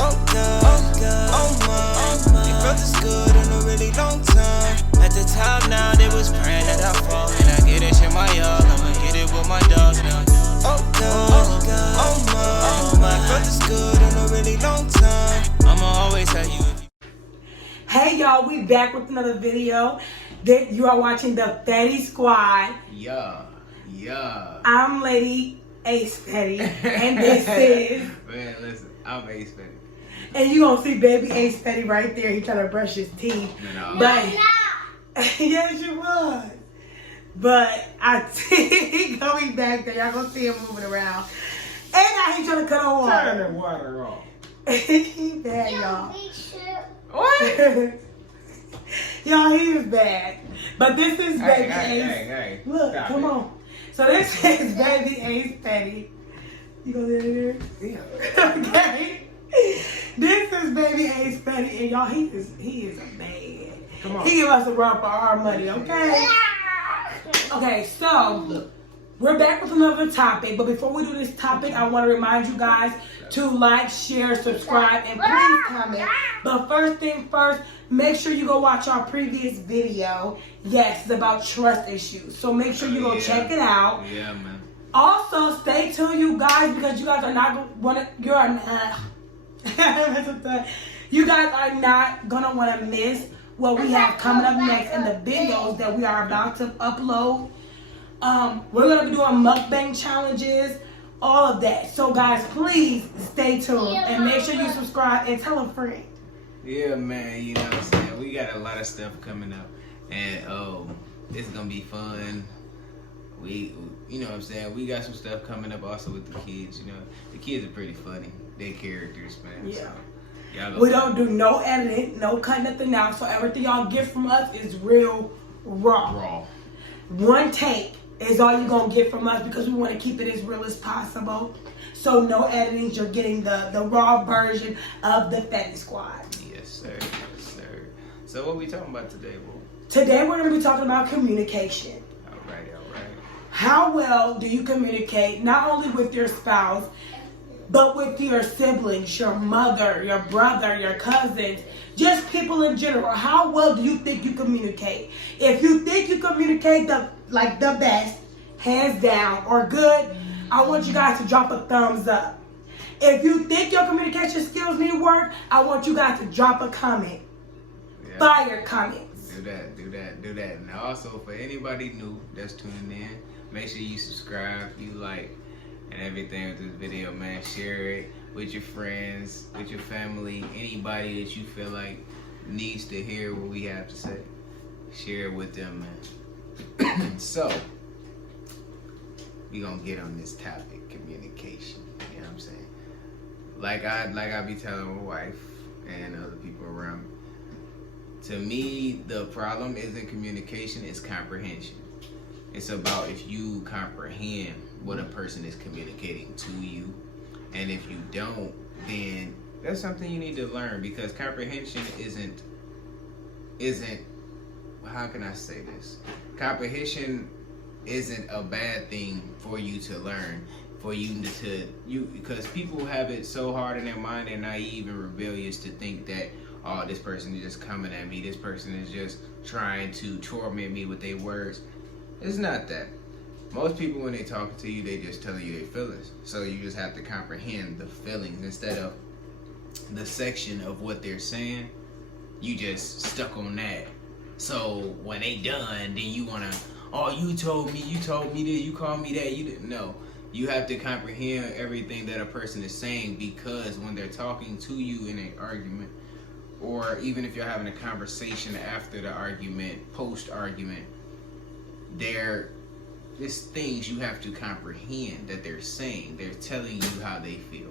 Oh God, oh my. They felt this good in a really long time. At the top now, they was praying that I fall. And I get this shit my y'all, I'ma get it with my dogs now. Oh God, oh my. Felt this good in a really long time. I'ma always tell you. Hey y'all, we back with another video. That you are watching the Fetty Squad. Yeah. I'm Lady Ace Fetty, and this is. Man, listen, I'm Ace Fetty. And you gonna see baby Ace Fetty right there. He trying to brush his teeth. No. But yes, you was. But I see he going back there. Y'all gonna see him moving around. And now he trying to cut on water. Turn the water off. He bad, y'all. What? Y'all, he is bad. But this is baby Ace. Hey. Look, Stop come it. on. So this is baby Ace Fetty. You gonna let it in? Yeah. Okay. This is baby Ace Fetty, and y'all, he is a man. Come on. He give us a run for our money, okay? Okay, so we're back with another topic, but before we do this topic, I want to remind you guys to like, share, subscribe, and please comment. But first thing first, make sure you go watch our previous video. Yes, it's about trust issues. So make sure you go check it out. Yeah, man. Also, stay tuned, you guys, because you guys are not gonna you guys are not gonna want to miss what we have coming up next in the videos that we are about to upload. We're gonna be doing mukbang challenges, all of that. So guys, please stay tuned and make sure you subscribe and tell a friend. Yeah, man, you know what I'm saying? We got a lot of stuff coming up, and it's gonna be fun. You know what I'm saying? We got some stuff coming up also with the kids. You know, the kids are pretty funny. They characters, man. Yeah. So, we don't do no editing, no cut nothing out. So everything y'all get from us is real raw. One take is all you're gonna get from us because we want to keep it as real as possible. So no editing, you're getting the raw version of the Fetty Squad. Yes, sir. So what we talking about today, bro? Today we're gonna be talking about communication. All right. How well do you communicate not only with your spouse, but with your siblings, your mother, your brother, your cousins, just people in general? How well do you think you communicate? If you think you communicate the best, hands down, or good, I want you guys to drop a thumbs up. If you think your communication skills need work, I want you guys to drop a comment. Yeah. Fire comments. Do that. And also, for anybody new that's tuning in, make sure you subscribe, you like, and everything with this video, man. Share it with your friends, with your family, anybody that you feel like needs to hear what we have to say. Share it with them, man. So, we gonna get on this topic, communication. You know what I'm saying? Like I be telling my wife and other people around me. To me, the problem isn't communication, it's comprehension. It's about if you comprehend what a person is communicating to you, and if you don't, then that's something you need to learn, because comprehension isn't how can I say this? Comprehension isn't a bad thing for you to learn, for you because people have it so hard in their mind, they're naive and rebellious to think that, oh, this person is just coming at me, this person is just trying to torment me with their words. It's not that. Most people, when they talking to you, they just telling you their feelings. So you just have to comprehend the feelings instead of the section of what they're saying. You just stuck on that. So when they done, then you wanna, oh, you told me this, you called me that. You didn't know. You have to comprehend everything that a person is saying, because when they're talking to you in an argument, or even if you're having a conversation after the argument, post-argument, there's things you have to comprehend that they're saying. They're telling you how they feel.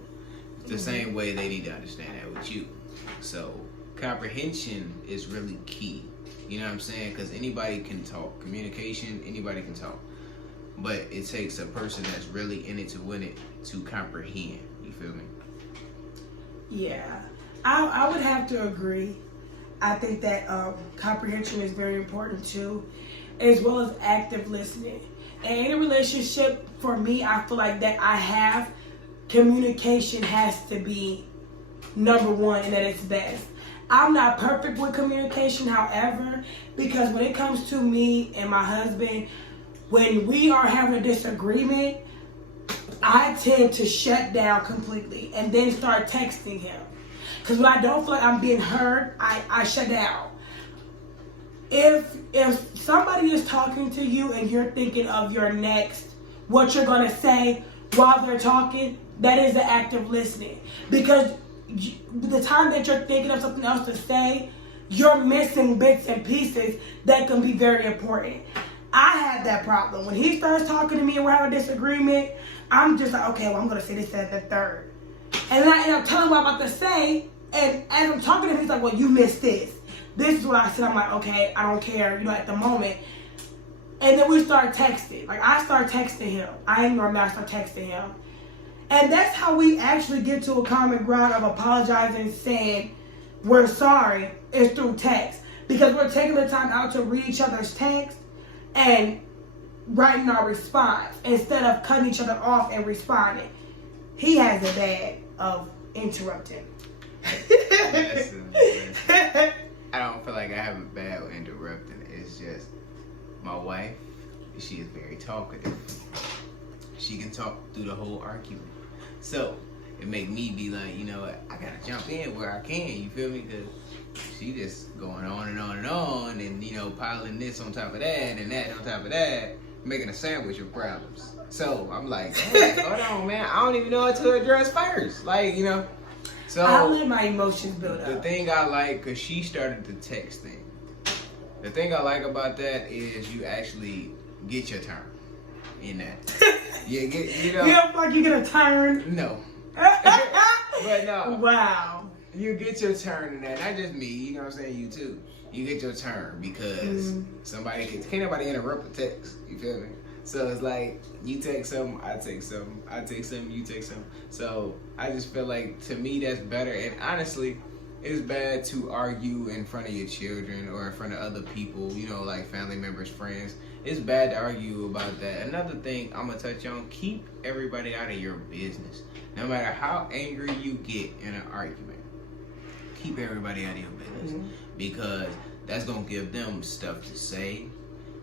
It's the same way they need to understand that with you. So comprehension is really key. You know what I'm saying? Because anybody can talk. Communication, anybody can talk. But it takes a person that's really in it to win it to comprehend. You feel me? Yeah, I would have to agree. I think that comprehension is very important too, as well as active listening. And in a relationship, for me, I feel like that I have communication has to be number one and that it's best. I'm not perfect with communication, however, because when it comes to me and my husband, when we are having a disagreement, I tend to shut down completely and then start texting him. Because when I don't feel like I'm being heard, I shut down. If somebody is talking to you and you're thinking of your next, what you're going to say while they're talking, that is the act of listening. Because the time that you're thinking of something else to say, you're missing bits and pieces that can be very important. I had that problem. When he starts talking to me and we're having a disagreement, I'm just like, okay, well, I'm going to say this at the third. And then I end up telling him what I'm about to say, and as I'm talking to him, he's like, well, you missed this. This is what I said. I'm like, okay, I don't care, at the moment. And then we start texting. Like, I start texting him. I start texting him. And that's how we actually get to a common ground of apologizing, saying we're sorry, is through text. Because we're taking the time out to read each other's text and writing our response instead of cutting each other off and responding. He has a bag of interrupting. I don't feel like I have a bad with interrupting. It's just my wife, she is very talkative. She can talk through the whole argument. So it make me be like, I gotta jump in where I can, you feel me? Because she just going on and on and on and, piling this on top of that and that on top of that, making a sandwich of problems. So I'm like, hey, hold on, man. I don't even know what to address first. So I'll let my emotions build up. The thing I like, because she started the text thing. The thing I like about that is you actually get your turn in that. You don't feel like you get a turn? No. But no. Wow. You get your turn in that. Not just me, you you too. You get your turn because can't nobody interrupt a text. You feel me? So it's like, you take some, I take some, I take some, you take some. So I just feel like, to me, that's better. And honestly, it's bad to argue in front of your children or in front of other people, like family members, friends. It's bad to argue about that. Another thing I'm going to touch on, keep everybody out of your business. No matter how angry you get in an argument, keep everybody out of your business. Because that's going to give them stuff to say.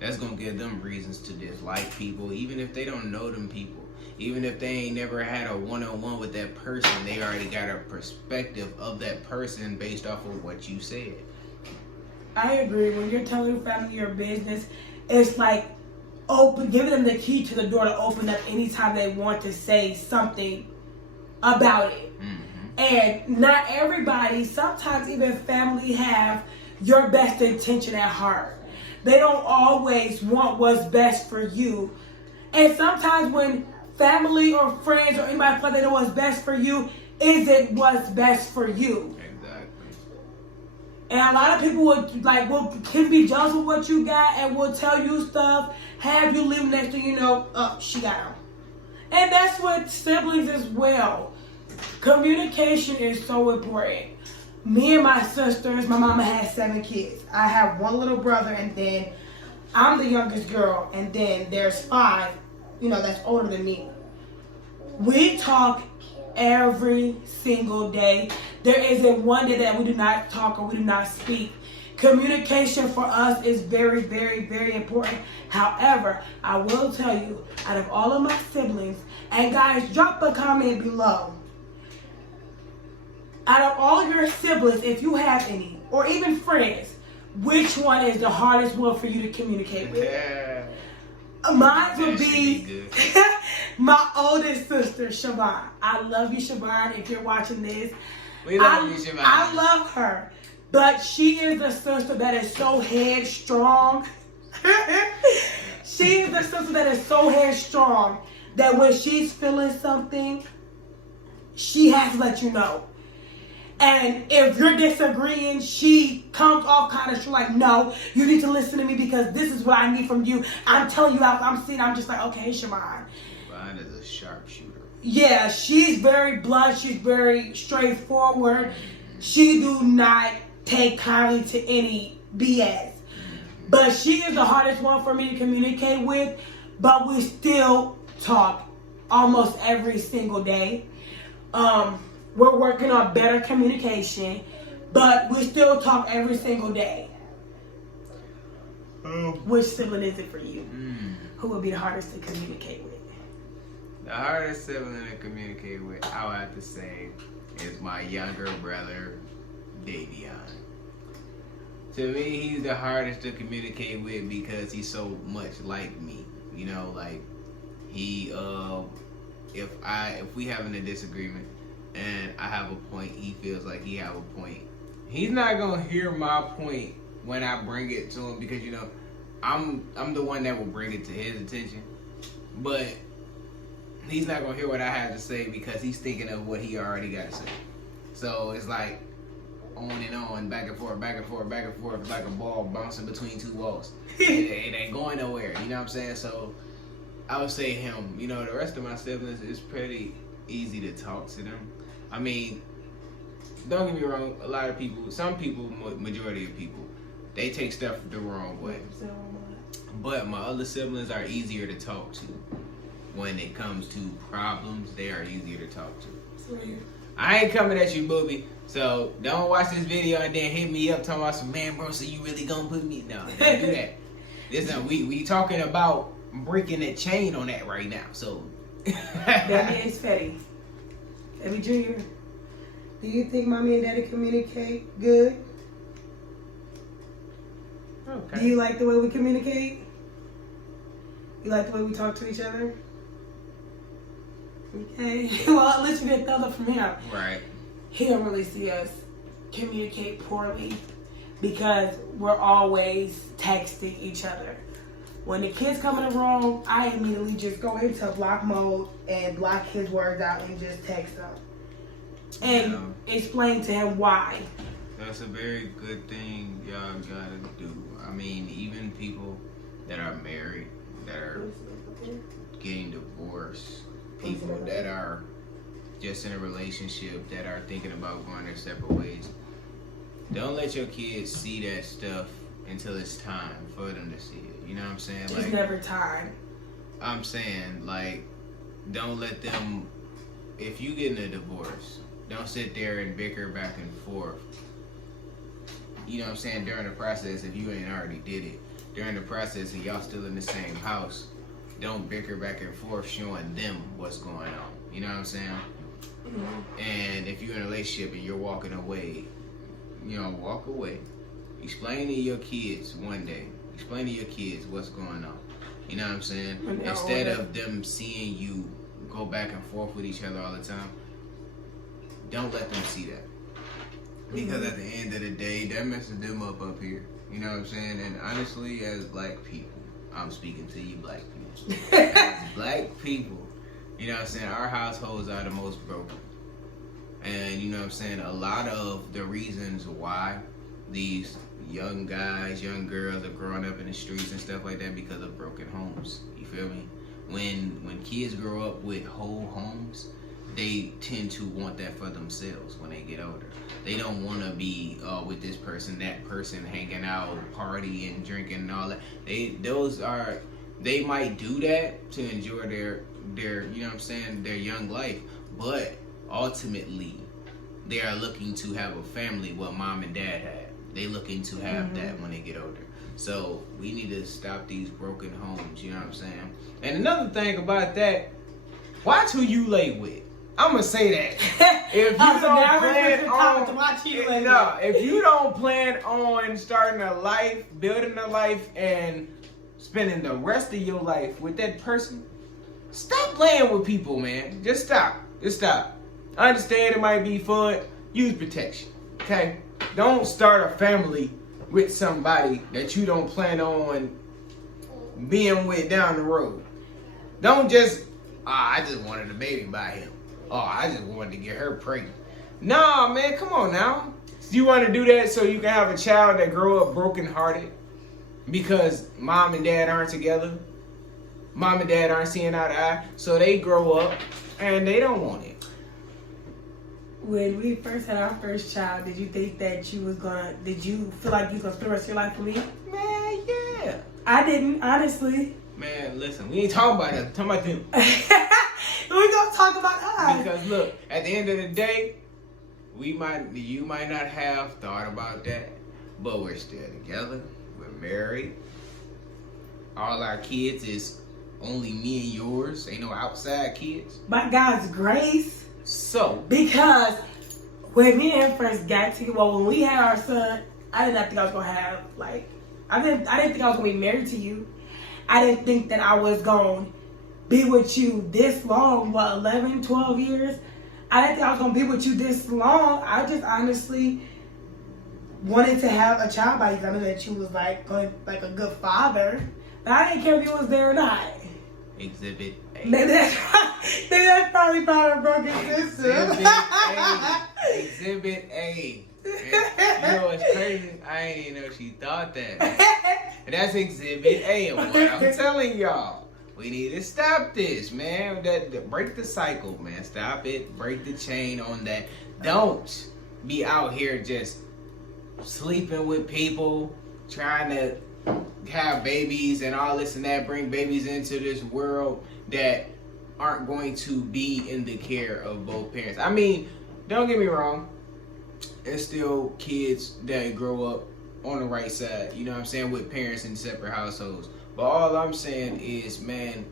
That's going to give them reasons to dislike people, even if they don't know them people. Even if they ain't never had a one-on-one with that person, they already got a perspective of that person based off of what you said. I agree. When you're telling family your business, it's like giving them the key to the door to open up anytime they want to say something about it. And not everybody, sometimes even family, have your best intention at heart. They don't always want what's best for you. And sometimes when family or friends or anybody feel like they know what's best for you, is it what's best for you? Exactly. And a lot of people can be jealous of what you got and will tell you stuff, have you leave, next thing you know, she got him. And that's what siblings as well. Communication is so important. Me and my sisters, my mama has 7 kids. I have one little brother, and then I'm the youngest girl, and then there's 5, that's older than me. We talk every single day. There isn't one day that we do not talk or we do not speak. Communication for us is very, very, very important. However, I will tell you, out of all of my siblings, and guys, drop a comment below. Out of all your siblings, if you have any, or even friends, which one is the hardest one for you to communicate with? Yeah. Mine would be my oldest sister, Siobhan. I love you, Siobhan, if you're watching this. We love you, Siobhan. I love her, but she is a sister that is so headstrong. She is a sister that is so headstrong that when she's feeling something, she has to let you know. And if you're disagreeing, she comes off kind of like, no, you need to listen to me because this is what I need from you. I'm telling you out. I'm just like, okay, Siobhan. Siobhan is a sharpshooter. Yeah, she's very blunt. She's very straightforward. She do not take kindly to any BS. But she is the hardest one for me to communicate with. But we still talk almost every single day. We're working on better communication, but we still talk every single day. Which sibling is it for you? Who would be the hardest to communicate with? The hardest sibling to communicate with, I would have to say, is my younger brother, Davion. To me, he's the hardest to communicate with because he's so much like me. You know, like he, if we having a disagreement and I have a point, he feels like he have a point. He's not gonna hear my point when I bring it to him because, you know, I'm the one that will bring it to his attention, but he's not gonna hear what I have to say because he's thinking of what he already got to say. So it's like on and on, back and forth, back and forth, back and forth, like a ball bouncing between two walls. It ain't going nowhere, you know what I'm saying? So I would say him. You know, the rest of my siblings, it's pretty easy to talk to them. I mean, don't get me wrong, a lot of people, some people, majority of people, they take stuff the wrong way. But my other siblings are easier to talk to. When it comes to problems, they are easier to talk to. I ain't coming at you, booby. So don't watch this video and then hit me up talking about some, man, bro, so you really gonna put me? No, don't do that. Listen, we talking about breaking the chain on that right now. So Daddy is Fetty. Eddie Jr., do you think mommy and daddy communicate good? Okay. Do you like the way we communicate? You like the way we talk to each other? Okay. Well, at least you didn't tell from him. Right. He don't really see us communicate poorly because we're always texting each other. When the kids come in the room, I immediately just go into block mode and block his words out and just text him. And explain to him why. That's a very good thing y'all gotta do. I mean, even people that are married, that are getting divorced, people that are just in a relationship, that are thinking about going their separate ways, don't let your kids see that stuff until it's time for them to see it. You know what I'm saying? It's never time. I'm saying, like, don't let them, if you get in a divorce, don't sit there and bicker back and forth. You know what I'm saying? During the process, if you ain't already did it, during the process and y'all still in the same house, don't bicker back and forth showing them what's going on. You know what I'm saying? Mm-hmm. And if you're in a relationship and you're walking away, you know, walk away. Explain to your kids one day. Explain to your kids what's going on. You know what I'm saying? Instead of them seeing you go back and forth with each other all the time, don't let them see that. Because at the end of the day, that messes them up here. You know what I'm saying? And honestly, as black people, I'm speaking to you black people. As black people, you know what I'm saying, our households are the most broken. And you know what I'm saying, a lot of the reasons why these young guys, young girls are growing up in the streets and stuff like that because of broken homes. You feel me? When kids grow up with whole homes, they tend to want that for themselves when they get older. They don't want to be with this person, that person, hanging out, partying, drinking, and all that. They might do that to enjoy their you know what I'm saying, their young life, but ultimately they are looking to have a family what mom and dad had. They looking to have that when they get older. So we need to stop these broken homes, you know what I'm saying? And another thing about that, watch who you lay with. I'm gonna say that. If you don't plan on, if you don't plan on starting a life, building a life, and spending the rest of your life with that person, stop playing with people, man. Just stop. Just stop. I understand it might be fun. Use protection, okay? Don't start a family with somebody that you don't plan on being with down the road. Don't just, I just wanted a baby by him. Oh, I just wanted to get her pregnant. Nah, man, come on now. You want to do that so you can have a child that grow up brokenhearted because mom and dad aren't together? Mom and dad aren't seeing eye to eye, so they grow up and they don't want it. When we first had our first child, did you think that did you feel like you was gonna spend the rest of your life with me? Man, yeah. I didn't, honestly. Man, listen, we ain't talking about that. We're talking about them. We gonna talk about us. Because look, at the end of the day, You might not have thought about that, but we're still together. We're married. All our kids is only me and yours. Ain't no outside kids. By God's grace. So Because when me and him first got together, when we had our son, I did not think I was gonna have I didn't think I was gonna be married to you. I didn't think that I was gonna be with you this long. 11, 12 years. I didn't think I was gonna be with you this long. I just honestly wanted to have a child by you. I knew that you was like a good father. But I didn't care if you was there or not. Exhibit A. Maybe that's probably part of broken system. Exhibit A. And you know what's crazy? I ain't even know she thought that. And that's Exhibit A of what I'm telling y'all. We need to stop this, man. Break the cycle, man. Stop it. Break the chain on that. Don't be out here just sleeping with people, trying to have babies and all this and that, bring babies into this world that aren't going to be in the care of both parents. I mean, don't get me wrong. There's still kids that grow up on the right side, you know what I'm saying, with parents in separate households. But all I'm saying is, man,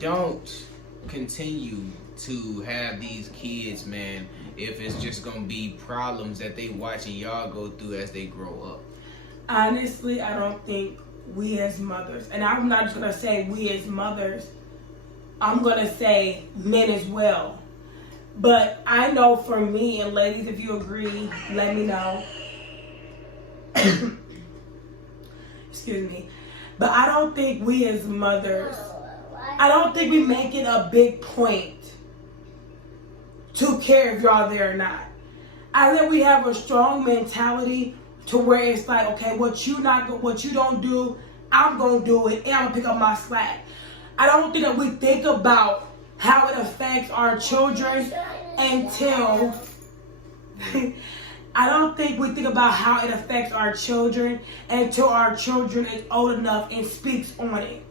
don't continue to have these kids, man, if it's just going to be problems that they watching y'all go through as they grow up. Honestly, I don't think we as mothers, and I'm not just going to say we as mothers, I'm going to say men as well. But I know for me, and ladies, if you agree, let me know. Excuse me. But I don't think we as mothers, I don't think we make it a big point to care if y'all there or not. I think we have a strong mentality to where it's like, okay, what you don't do, I'm gonna do it, and I'm gonna pick up my slack. I don't think that we think about how it affects our children until I don't think we think about how it affects our children until our children is old enough and speaks on it.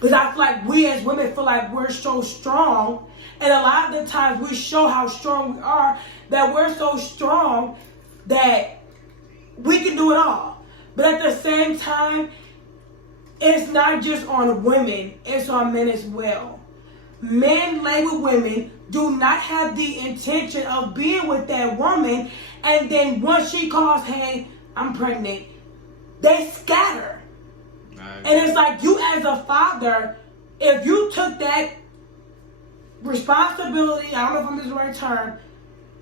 Because I feel like we as women feel like we're so strong, and a lot of the times we show how strong we are, that we're so strong that we can do it all. But at the same time, it's not just on women, it's on men as well. Men lay with women, do not have the intention of being with that woman, and then once she calls, hey, I'm pregnant, they scatter. And it's like, you as a father, if you took that responsibility, I don't know if I'm using the right term,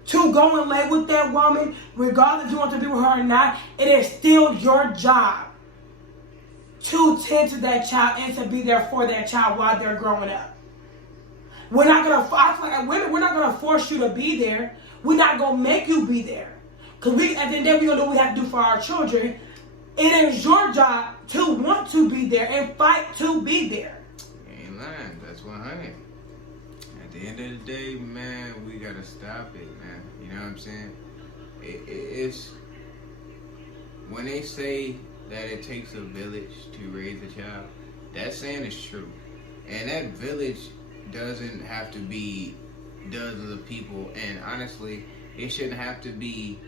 to go and lay with that woman, regardless if you want to be with her or not, it is still your job to tend to that child and to be there for that child while they're growing up. We're not gonna, I feel like women, we're not gonna force you to be there. We're not gonna make you be there. Because at the end of the day, we're gonna do what we have to do for our children. It is your job to want to be there and fight to be there. You ain't lying. That's 100. At the end of the day, man, we gotta stop it, man. You know what I'm saying? It's when they say that it takes a village to raise a child, that saying is true. And that village doesn't have to be dozens of people, and honestly, it shouldn't have to be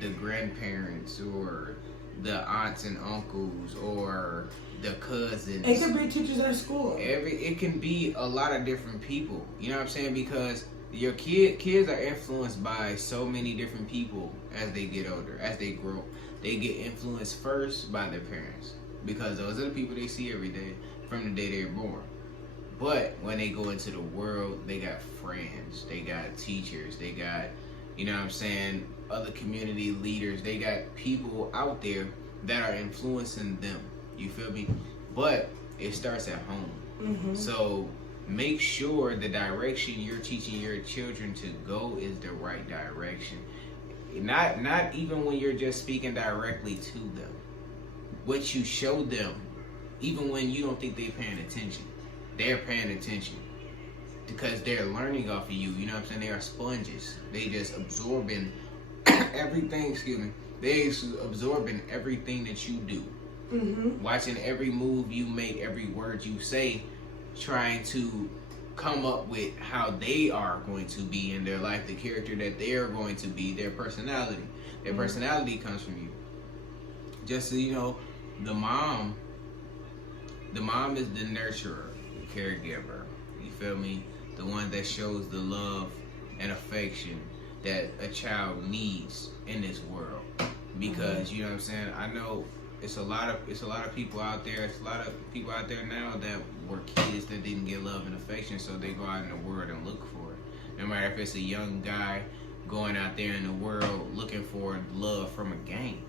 the grandparents or the aunts and uncles or the cousins. It could be teachers at school. It can be a lot of different people. You know what I'm saying? Because your kids are influenced by so many different people as they get older, as they grow. They get influenced first by their parents because those are the people they see every day from the day they're born. But when they go into the world, they got friends, they got teachers, they got, you know what I'm saying, other community leaders. They got people out there that are influencing them. You feel me? But it starts at home. Mm-hmm. So make sure the direction you're teaching your children to go is the right direction. Not even when you're just speaking directly to them. What you show them, even when you don't think they're paying attention. They're paying attention because they're learning off of you. You know what I'm saying? They are sponges. They just absorbing everything. Excuse me. They absorbing everything that you do. Mm-hmm. Watching every move you make, every word you say, trying to come up with how they are going to be in their life, the character that they are going to be, their personality. Their personality comes from you. Just so you know, the mom is the nurturer, the caregiver. You feel me? The one that shows the love and affection that a child needs in this world. Because you know what I'm saying? I know it's a lot of people out there. It's a lot of people out there now that were kids that didn't get love and affection, so they go out in the world and look for it. No matter if it's a young guy going out there in the world looking for love from a gang.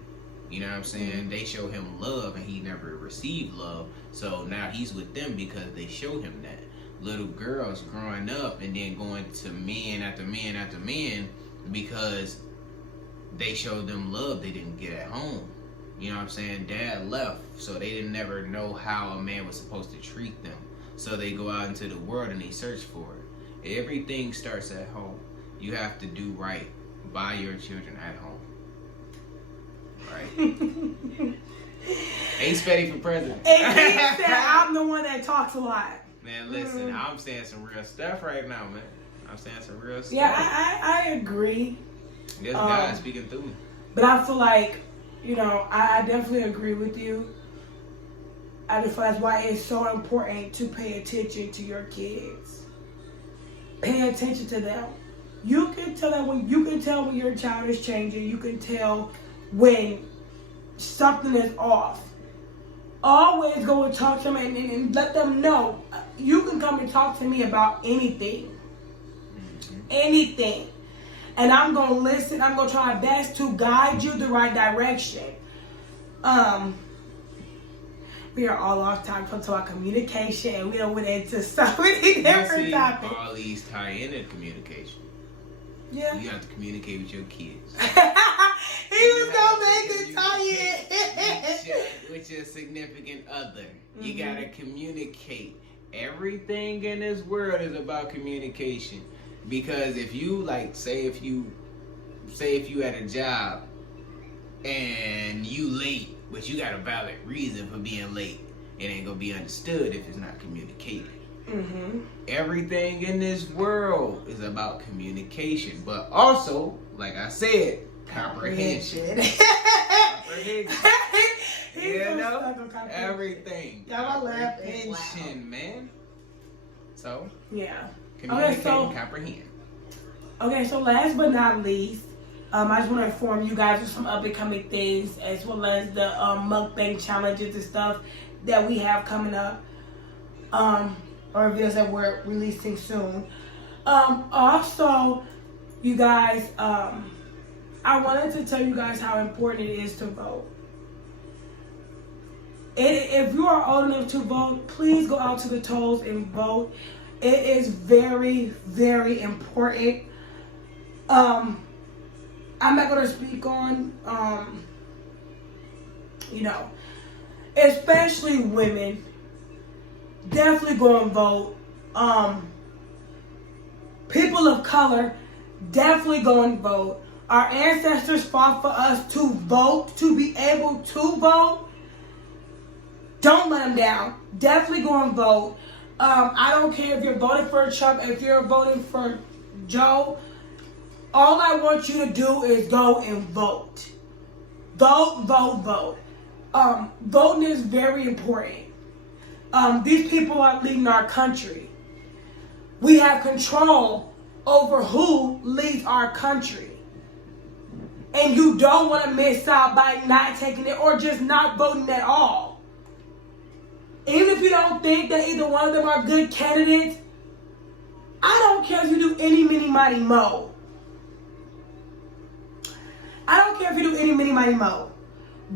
You know what I'm saying? They show him love and he never received love. So now he's with them because they show him that. Little girls growing up and then going to men after men after men because they showed them love they didn't get at home. You know what I'm saying? Dad left, so they didn't never know how a man was supposed to treat them. So they go out into the world and they search for it. Everything starts at home. You have to do right by your children at home. Right? Ace Fetty for president. And he said I'm the one that talks a lot. Man, listen, I'm saying some real stuff right now, man. I'm saying some real stuff. Yeah, I agree. This guy speaking through me. But I feel like, you know, I definitely agree with you. I just feel that's why it's so important to pay attention to your kids. Pay attention to them. You can tell when your child is changing. You can tell when something is off. Always go and talk to them and let them know. You can come and talk to me about anything. Anything. And I'm going to listen. I'm going to try my best to guide you the right direction. We are all off time from talk communication, and we don't went into so many different topics. All these tie into communication. Yeah. You have to communicate with your kids. He was going to make it tie in. With your significant other. You got to communicate. Everything in this world is about communication. Because if you, like, say if you at a job and you late, but you got a valid reason for being late, it ain't gonna be understood if it's not communicated. Everything in this world is about communication, but also, like I said, comprehension. Comprehension. You know, everything. Comprehension, man. So yeah. communicate and comprehend. Okay, so last but not least, I just want to inform you guys of some up and coming things, as well as the mukbang challenges and stuff that we have coming up, or videos that we're releasing soon. Also, you guys, I wanted to tell you guys how important it is to vote. If you are old enough to vote, please go out to the tolls and vote. It is very, very important. I'm not going to speak on, you know, especially women. Definitely go and vote. People of color, definitely go and vote. Our ancestors fought for us to vote, to be able to vote. Don't let them down. Definitely go and vote. I don't care if you're voting for Trump, if you're voting for Joe. All I want you to do is go and vote. Vote, vote, vote. Voting is very important. These people are leading our country. We have control over who leads our country. And you don't want to miss out by not taking it or just not voting at all. Even if you don't think that either one of them are good candidates, I don't care if you do any, mini, mighty, mo. I don't care if you do any, mini, mighty, mo.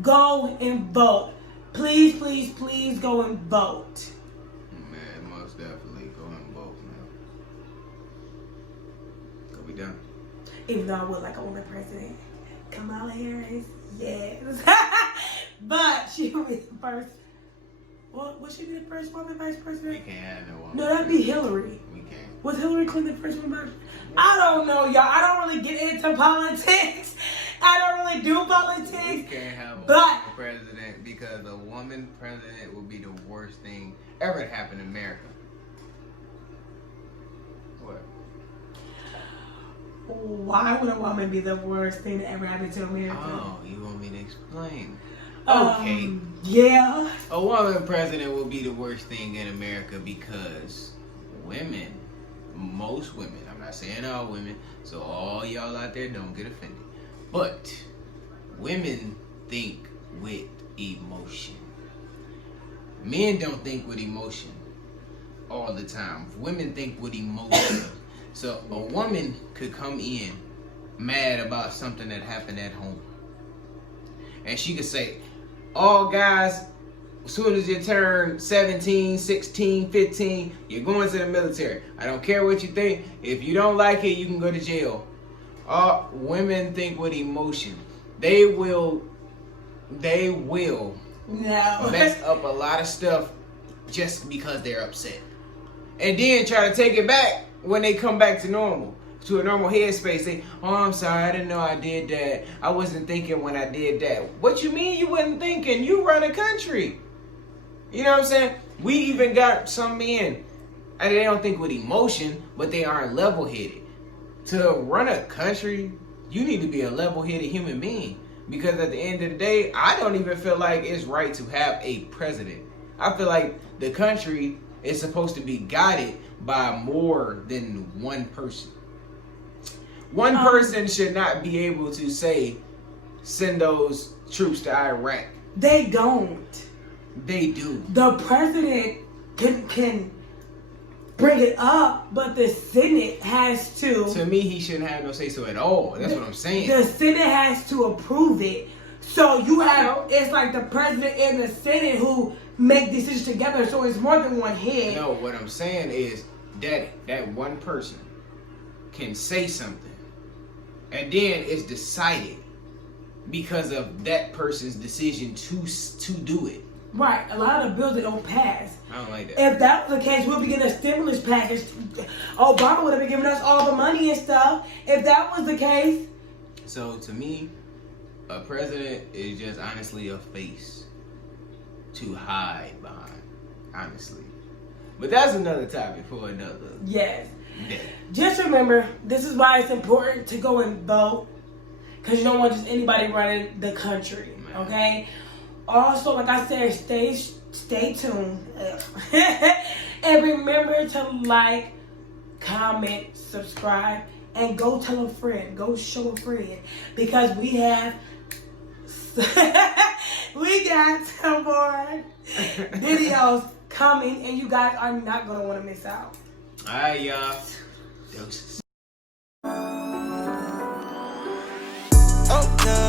Go and vote. Please, please, please go and vote. Man, most definitely go and vote, man. Go be done. Even though I would like a woman president. Kamala Harris, yes. But she will be the first. Well, would she be the first woman vice president? We can't have no woman. No, that'd be Hillary. We can't. Was Hillary Clinton the first woman? I don't know, y'all. I don't really get into politics. I don't really do politics. We can't have a but woman president because a woman president would be the worst thing ever to happen in America. Why would a woman be the worst thing that ever happened to America? Oh, you want me to explain? Okay. Yeah. A woman president will be the worst thing in America because women, most women, I'm not saying all women, so all y'all out there don't get offended, but women think with emotion. Men don't think with emotion all the time. Women think with emotion. So a woman could come in mad about something that happened at home. And she could say, all guys, as soon as you turn 17, 16, 15, you're going to the military. I don't care what you think. If you don't like it, you can go to jail. Women think with emotion. They will mess up a lot of stuff just because they're upset. And then try to take it back when they come back to normal. To a normal headspace, say, oh, I'm sorry, I didn't know I did that. I wasn't thinking when I did that. What you mean you wasn't thinking? You run a country. You know what I'm saying? We even got some men, and they don't think with emotion, but they aren't level-headed. To run a country, you need to be a level-headed human being. Because at the end of the day, I don't even feel like it's right to have a president. I feel like the country is supposed to be guided by more than one person. One person should not be able to say, send those troops to Iraq. They don't. They do. The president can bring it up, but the Senate has to. To me, he shouldn't have no say so at all. That's what I'm saying. The Senate has to approve it. So you have, it's like the president and the Senate who make decisions together, so it's more than one head. No, what I'm saying is that one person can say something, and then it's decided because of that person's decision to do it. Right. A lot of the bills that don't pass. I don't like that. If that was the case, we'll be getting a stimulus package. Obama would have been giving us all the money and stuff. If that was the case. So to me, a president is just honestly a face to hide behind, honestly. But that's another topic for another. Yes. day. Just remember, this is why it's important to go and vote, because you don't want just anybody running the country. Okay. Also, like I said, stay tuned, and remember to like, comment, subscribe, and go tell a friend. Go show a friend, because we got some more videos coming, and you guys are not gonna want to miss out. Alright, y'all. Doses. Oh, no.